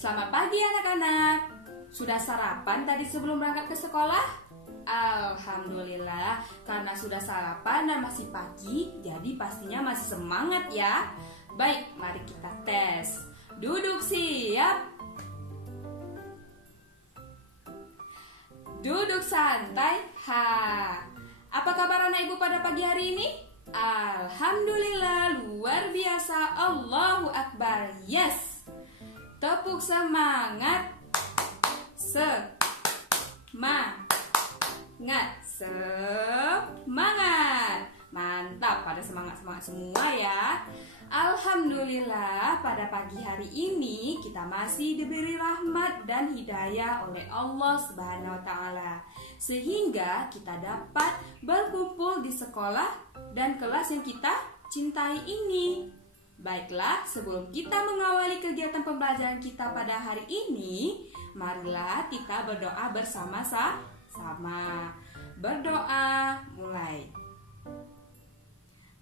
Selamat pagi anak-anak. Sudah sarapan tadi sebelum berangkat ke sekolah? Alhamdulillah, karena sudah sarapan dan masih pagi, jadi pastinya masih semangat ya. Baik, mari kita tes. Duduk siap. Duduk santai. Apa kabar anak ibu pada pagi hari ini? Alhamdulillah, luar biasa. Allahu Akbar. Yes. Tepuk semangat. Semangat. Mantap, pada semangat-semangat semua ya. Alhamdulillah, pada pagi hari ini kita masih diberi rahmat dan hidayah oleh Allah Subhanahu wa taala, sehingga kita dapat berkumpul di sekolah dan kelas yang kita cintai ini. Baiklah, sebelum kita mengawali kegiatan pembelajaran kita pada hari ini, marilah kita berdoa bersama-sama. Berdoa mulai.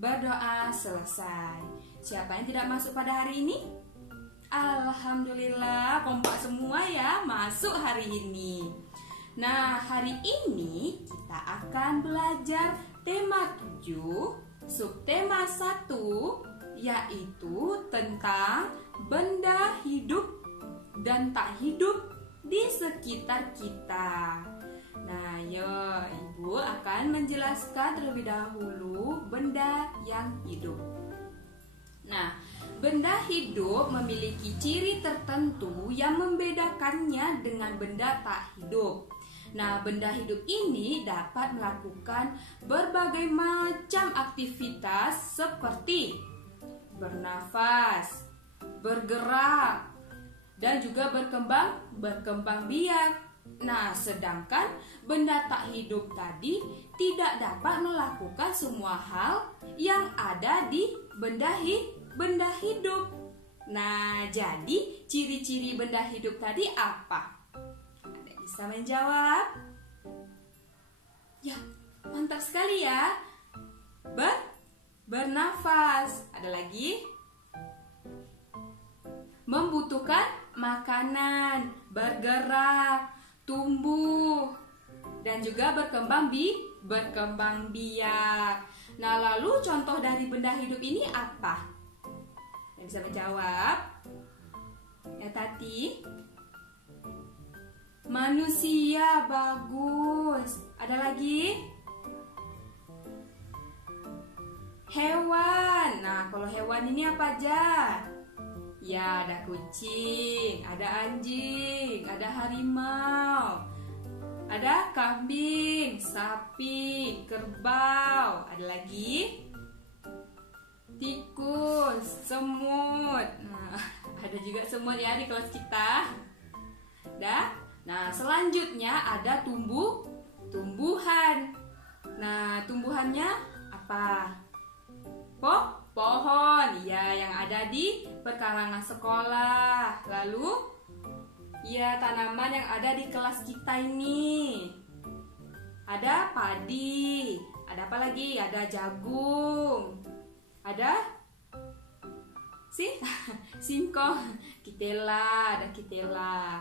Berdoa selesai. Siapa yang tidak masuk pada hari ini? Alhamdulillah, kompak semua ya masuk hari ini. Nah, hari ini kita akan belajar tema 7, subtema 1, yaitu tentang benda hidup dan tak hidup di sekitar kita. Nah, ibu akan menjelaskan terlebih dahulu benda yang hidup. Nah, benda hidup memiliki ciri tertentu yang membedakannya dengan benda tak hidup. Nah, benda hidup ini dapat melakukan berbagai macam aktivitas seperti bernafas, bergerak, dan juga berkembang biak. Nah, sedangkan benda tak hidup tadi tidak dapat melakukan semua hal yang ada di benda hidup. Nah, jadi ciri-ciri benda hidup tadi apa? Ada yang bisa menjawab? Ya, mantap sekali ya. Bernafas. Ada lagi? Membutuhkan makanan, bergerak, tumbuh, dan juga berkembang biak. Nah, lalu contoh dari benda hidup ini apa? Yang bisa menjawab? Ya, Tati. Manusia, bagus. Ada lagi? Hewan. Nah, kalau hewan ini apa aja? Ya, ada kucing, ada anjing, ada harimau, ada kambing, sapi, kerbau. Ada lagi? Tikus, semut. Nah, ada juga semut ya di kelas kita. Nah, selanjutnya ada tumbuhan. Nah, tumbuhannya apa? Pohon, ya, yang ada di perkarangan sekolah. Lalu, ya, tanaman yang ada di kelas kita ini. Ada padi, ada apa lagi? Ada jagung, ada singkong, ada ketela.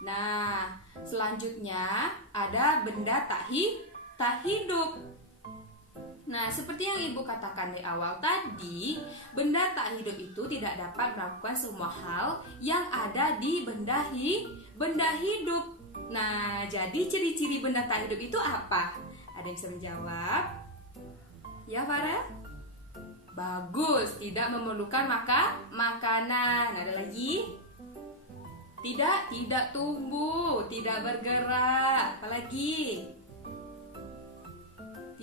Nah, selanjutnya ada benda tak hidup. Nah, seperti yang ibu katakan di awal tadi, benda tak hidup itu tidak dapat melakukan semua hal yang ada di benda hidup. Nah, jadi ciri-ciri benda tak hidup itu apa? Ada yang bisa menjawab? Ya, Farah? Bagus, tidak memerlukan makanan. Ada lagi? Tidak tumbuh, tidak bergerak. Apalagi?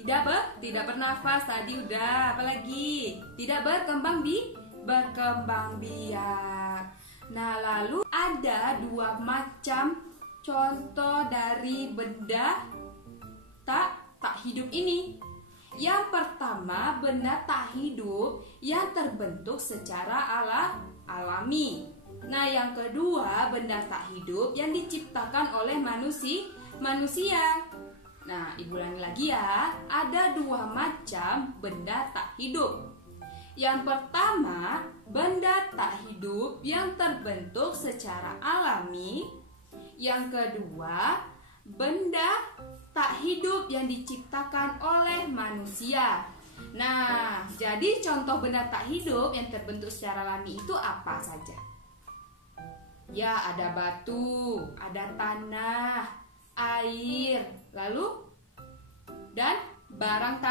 Tidak bernafas, tadi udah. Apalagi? Tidak berkembang biak. Nah, lalu ada dua macam contoh dari benda tak hidup ini. Yang pertama, benda tak hidup yang terbentuk secara alami. Nah, yang kedua, benda tak hidup yang diciptakan oleh manusia. Nah, ibu ulangi lagi ya, ada dua macam benda tak hidup. Yang pertama, benda tak hidup yang terbentuk secara alami. Yang kedua, benda tak hidup yang diciptakan oleh manusia. Nah, jadi contoh benda tak hidup yang terbentuk secara alami itu apa saja? Ya, ada batu, ada tanah, air, lalu dan barang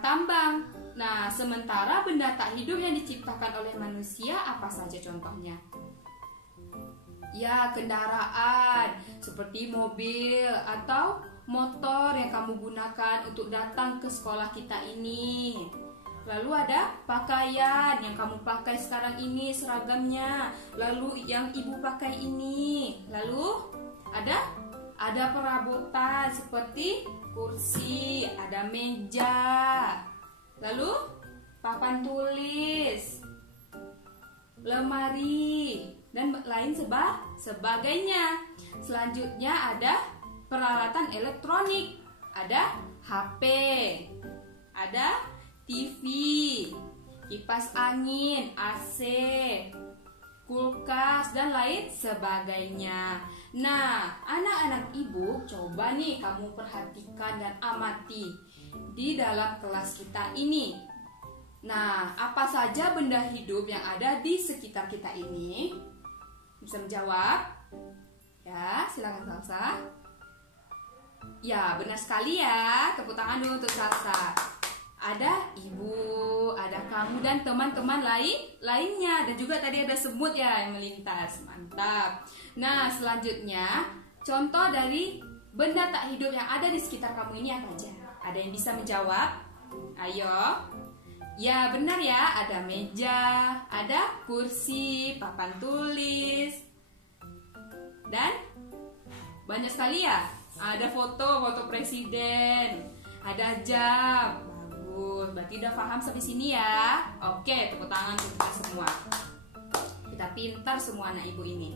tambang. Nah, sementara benda tak hidup yang diciptakan oleh manusia apa saja contohnya? Ya, kendaraan seperti mobil atau motor yang kamu gunakan untuk datang ke sekolah kita ini. Lalu ada pakaian yang kamu pakai sekarang ini, seragamnya. Lalu yang ibu pakai ini. Lalu ada perabotan seperti kursi, ada meja. Lalu papan tulis, lemari, dan lain sebagainya. Selanjutnya ada peralatan elektronik, ada HP, ada TV, kipas angin, AC, kulkas, dan lain sebagainya. Nah, anak-anak ibu, coba nih kamu perhatikan dan amati di dalam kelas kita ini. Nah, apa saja benda hidup yang ada di sekitar kita ini? Bisa menjawab? Ya, silakan Salsa. Ya, benar sekali ya. Tepuk tangan dulu untuk Salsa. Ada ibu, ada kamu dan teman-teman lainnya, dan juga tadi ada semut ya yang melintas. Mantap. Nah, selanjutnya contoh dari benda tak hidup yang ada di sekitar kamu ini apa aja? Ada yang bisa menjawab? Ayo. Ya, benar ya, ada meja, ada kursi, papan tulis, dan banyak sekali ya. Ada foto presiden, ada jam. Bagus, berarti udah paham sampai sini ya. Oke, tepuk tangan untuk kita semua. Kita pintar semua anak ibu ini.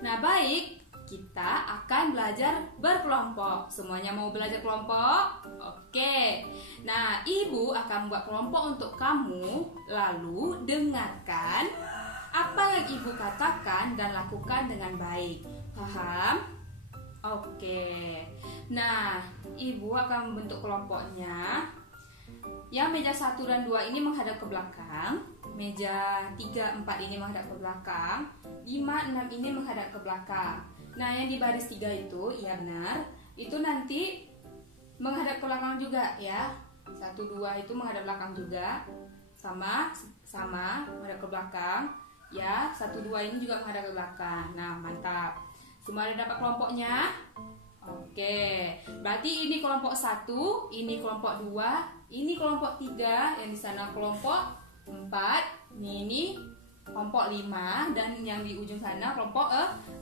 Nah, baik, kita akan belajar berkelompok. Semuanya mau belajar kelompok? Oke. Nah, ibu akan membuat kelompok untuk kamu. Lalu dengarkan apa yang ibu katakan dan lakukan dengan baik. Paham? Oke. Nah, ibu akan membentuk kelompoknya. Yang meja 1 dan 2 ini menghadap ke belakang. Meja 3, 4 ini menghadap ke belakang. 5, 6 ini menghadap ke belakang. Nah, yang di baris 3 itu, iya benar, itu nanti menghadap ke belakang juga ya. 1, 2 itu menghadap belakang juga. Sama menghadap ke belakang. Ya, 1, 2 ini juga menghadap ke belakang. Nah, mantap. Semua ada dapat kelompoknya? Oke. Berarti ini kelompok 1, ini kelompok 2, ini kelompok 3, yang di sana kelompok 4, ini kelompok 5, dan yang di ujung sana kelompok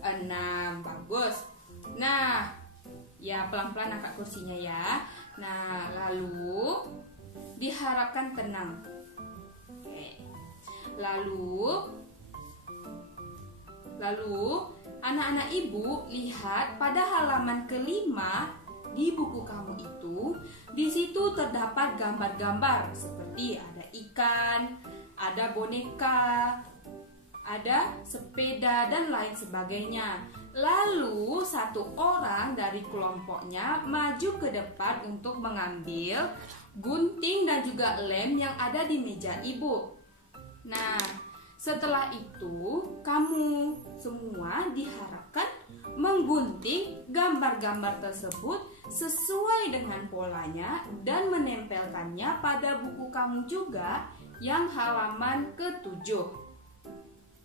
6. Bagus. Nah, ya pelan-pelan angkat kursinya ya. Nah, lalu diharapkan tenang. Oke. Lalu anak-anak ibu lihat pada halaman ke-5 di buku kamu itu. Di situ terdapat gambar-gambar seperti ada ikan, ada boneka, ada sepeda, dan lain sebagainya. Lalu satu orang dari kelompoknya maju ke depan untuk mengambil gunting dan juga lem yang ada di meja ibu. Nah, setelah itu kamu semua diharapkan menggunting gambar-gambar tersebut sesuai dengan polanya dan menempelkannya pada buku kamu juga yang halaman ke-7.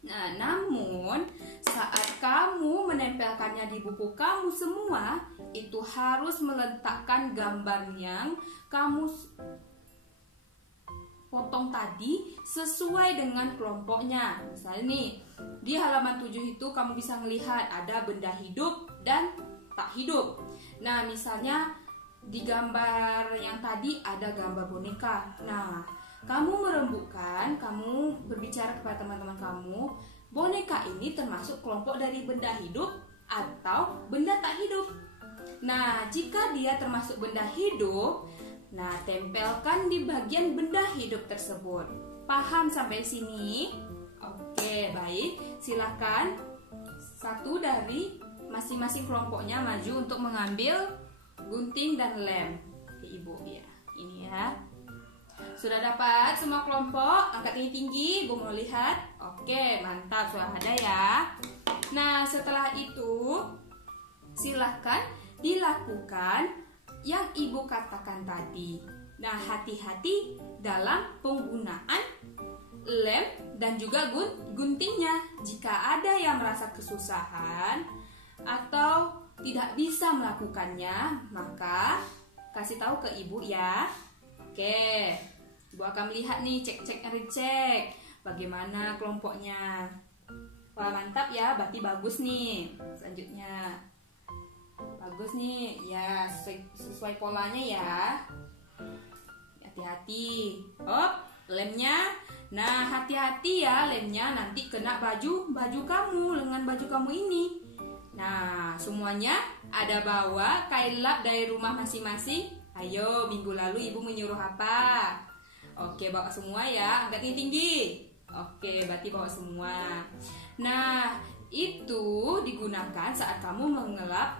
Nah, namun saat kamu menempelkannya di buku kamu semua, itu harus meletakkan gambar yang kamu potong tadi sesuai dengan kelompoknya. Misalnya nih, di halaman 7 itu kamu bisa melihat ada benda hidup dan tak hidup. Nah, misalnya di gambar yang tadi ada gambar boneka. Nah, kamu merembukkan, kamu berbicara kepada teman-teman kamu, boneka ini termasuk kelompok dari benda hidup atau benda tak hidup. Nah, jika dia termasuk benda hidup, nah tempelkan di bagian benda hidup tersebut. Paham sampai sini? Oke, baik. Silakan satu dari masing-masing kelompoknya maju untuk mengambil gunting dan lem. Oke, Ibu ya. Ini ya. Sudah dapat semua kelompok? Angkat tinggi-tinggi, Ibu mau lihat. Oke, mantap, sudah ada ya. Nah, setelah itu silakan dilakukan yang Ibu katakan tadi. Nah, hati-hati dalam penggunaan lem dan juga guntingnya. Jika ada yang merasa kesusahan atau tidak bisa melakukannya, maka kasih tahu ke Ibu ya. Oke, Ibu akan melihat nih, cek recek bagaimana kelompoknya. Wah, mantap ya, berarti bagus nih. Selanjutnya bagus nih ya, sesuai polanya ya. Hati-hati. Lemnya. Nah, hati-hati ya, lemnya nanti kena baju kamu, lengan baju kamu ini. Nah, semuanya ada bawa kain lap dari rumah masing-masing. Ayo, minggu lalu Ibu menyuruh apa? Oke, bawa semua ya, angkat tinggi. Oke, berarti bawa semua. Nah, itu digunakan saat kamu mengelap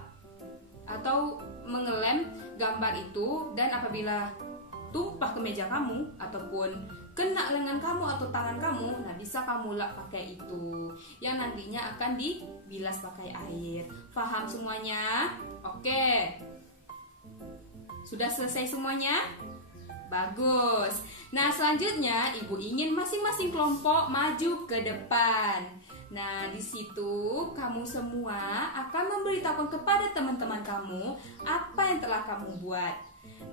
atau mengelem gambar itu, dan apabila tumpah ke meja kamu ataupun kena lengan kamu atau tangan kamu, nah bisa kamu lap pakai itu yang nantinya akan dibilas pakai air. Paham semuanya? Oke. Sudah selesai semuanya? Bagus. Nah, selanjutnya Ibu ingin masing-masing kelompok maju ke depan. Nah, di situ kamu semua akan memberitahukan kepada teman-teman kamu apa yang telah kamu buat.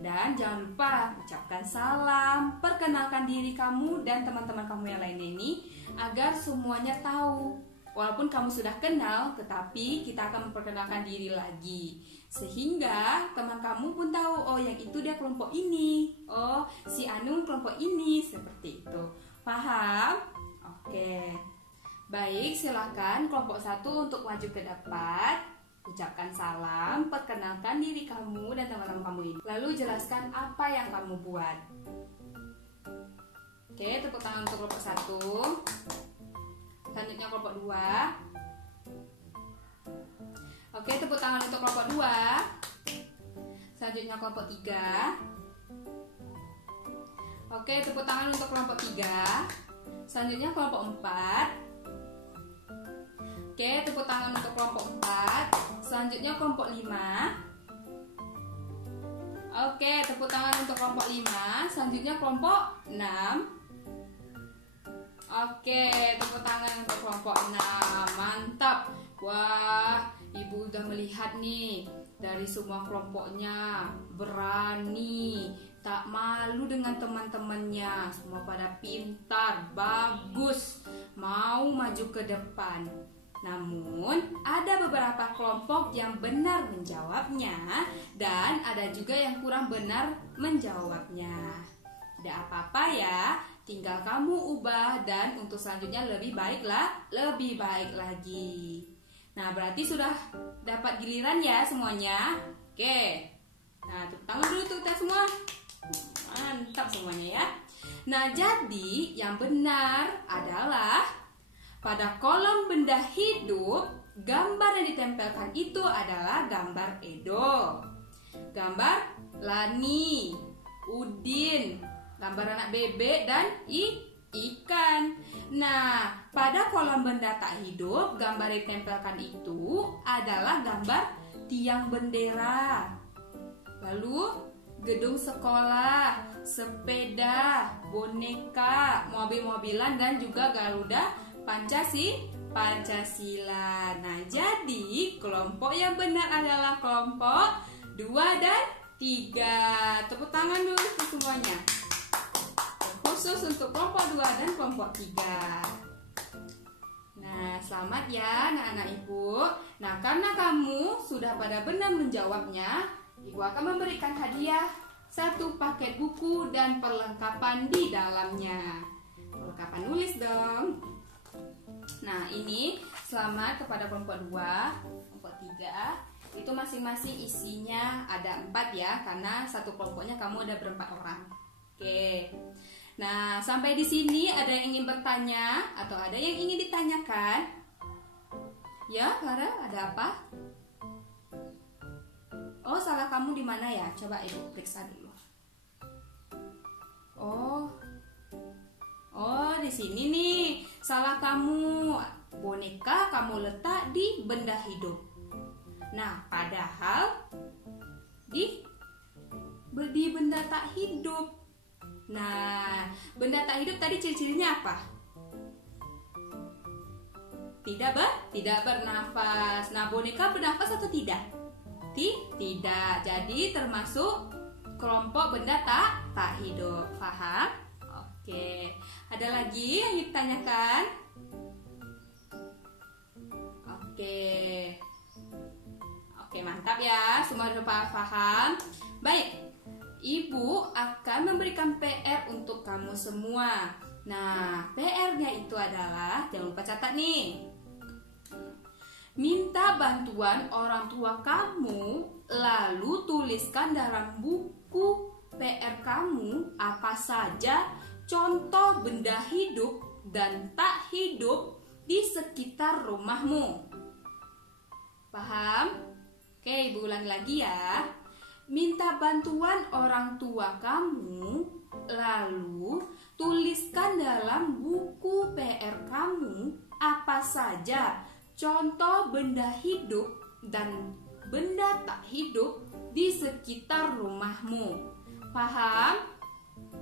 Dan jangan lupa ucapkan salam, perkenalkan diri kamu dan teman-teman kamu yang lainnya ini agar semuanya tahu. Walaupun kamu sudah kenal, tetapi kita akan memperkenalkan diri lagi. Sehingga teman kamu pun tahu, oh yang itu dia kelompok ini. Oh, si Anung kelompok ini, seperti itu. Paham? Oke. Baik, silakan kelompok 1 untuk maju ke depan. Ucapkan salam, perkenalkan diri kamu dan teman-teman kamu ini. Lalu jelaskan apa yang kamu buat. Oke, tepuk tangan untuk kelompok 1. Selanjutnya kelompok 2. Oke, tepuk tangan untuk kelompok 2. Selanjutnya kelompok 3. Oke, tepuk tangan untuk kelompok 3. Selanjutnya kelompok 4. Oke, tepuk tangan untuk kelompok 4. Selanjutnya kelompok 5. Oke, tepuk tangan untuk kelompok 5. Selanjutnya kelompok 6. Oke, tepuk tangan untuk kelompok 6. Mantap. Wah, Ibu udah melihat nih, dari semua kelompoknya berani, tak malu dengan teman-temannya. Semua pada pintar, bagus, mau maju ke depan. Namun, ada beberapa kelompok yang benar menjawabnya dan ada juga yang kurang benar menjawabnya. Tidak apa-apa ya, tinggal kamu ubah dan untuk selanjutnya lebih baik lagi. Nah, berarti sudah dapat giliran ya semuanya. Oke. Nah, tepuk tangan dulu untuk kita semua. Mantap semuanya ya. Nah, jadi yang benar adalah pada kolom benda hidup, gambar yang ditempelkan itu adalah gambar Edo, gambar Lani, Udin, gambar anak bebek dan ikan. Nah, pada kolom benda tak hidup, gambar yang ditempelkan itu adalah gambar tiang bendera, lalu gedung sekolah, sepeda, boneka, mobil-mobilan dan juga Garuda Pancasila. Nah, jadi kelompok yang benar adalah kelompok 2 dan 3. Tepuk tangan dulu untuk semuanya. Khusus untuk kelompok 2 dan kelompok 3. Nah, selamat ya anak-anak Ibu. Nah, karena kamu sudah pada benar menjawabnya, Ibu akan memberikan hadiah 1 paket buku dan perlengkapan di dalamnya. Perlengkapan nulis dong. Nah, ini selamat kepada kelompok 2, kelompok 3. Itu masing-masing isinya ada 4 ya, karena satu kelompoknya kamu ada berempat orang. Oke. Nah, sampai di sini ada yang ingin bertanya atau ada yang ingin ditanyakan? Ya, Clara, ada apa? Oh, salah kamu di mana ya? Coba Ibu periksa dulu. Oh, di sini nih. Salah kamu. Boneka kamu letak di benda hidup. Nah, padahal di benda tak hidup. Nah, benda tak hidup tadi ciri-cirinya apa? Tidak bernafas. Nah, boneka bernafas atau tidak? Tidak. Jadi termasuk kelompok benda tak hidup. Paham? Oke. Ada lagi yang ditanyakan? Oke, mantap ya. Semua sudah paham. Baik. Ibu akan memberikan PR untuk kamu semua. Nah, PR-nya itu adalah, jangan lupa catat nih. Minta bantuan orang tua kamu, lalu tuliskan dalam buku PR kamu apa saja contoh benda hidup dan tak hidup di sekitar rumahmu. Paham? Oke, Ibu ulangi lagi ya. Minta bantuan orang tua kamu, lalu tuliskan dalam buku PR kamu apa saja contoh benda hidup dan benda tak hidup di sekitar rumahmu. Paham?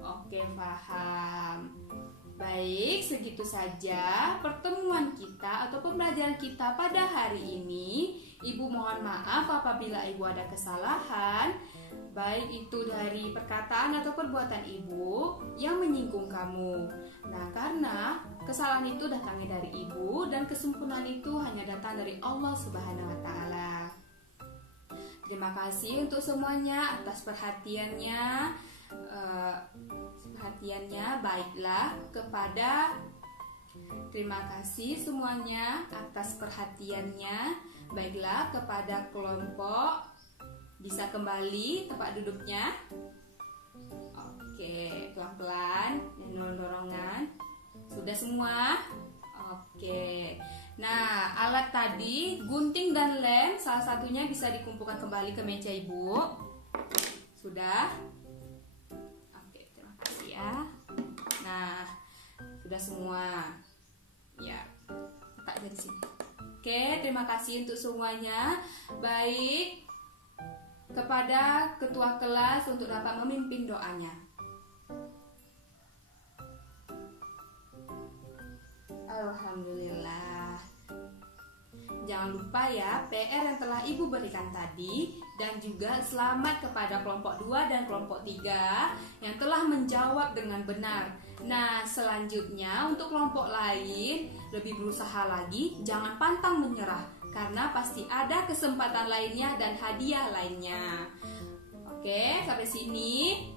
Oke, paham. Baik, segitu saja pertemuan kita atau pembelajaran kita pada hari ini. Ibu mohon maaf apabila Ibu ada kesalahan, baik itu dari perkataan atau perbuatan Ibu yang menyinggung kamu. Nah, karena kesalahan itu datangnya dari Ibu dan kesempurnaan itu hanya datang dari Allah Subhanahu wa taala. Terima kasih untuk semuanya atas perhatiannya. Baiklah kepada terima kasih semuanya atas perhatiannya. Baiklah kepada kelompok, bisa kembali tempat duduknya. Oke, pelan-pelan, dorongan. Sudah semua? Oke. Nah, alat tadi, gunting dan lem, salah satunya bisa dikumpulkan kembali ke meja Ibu. Sudah? Oke, terima kasih ya. Nah, sudah semua. Ya, letak dari sini. Oke, terima kasih untuk semuanya. Baik, kepada ketua kelas untuk dapat memimpin doanya. Alhamdulillah. Jangan lupa ya PR yang telah Ibu berikan tadi, dan juga selamat kepada kelompok 2 dan kelompok 3 yang telah menjawab dengan benar. Nah, selanjutnya untuk kelompok lain lebih berusaha lagi, jangan pantang menyerah karena pasti ada kesempatan lainnya dan hadiah lainnya. Oke, sampai sini.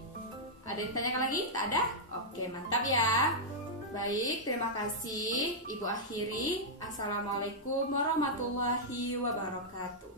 Ada yang ditanyakan lagi? Tak ada? Oke, mantap ya. Baik, terima kasih. Ibu akhiri. Assalamualaikum warahmatullahi wabarakatuh.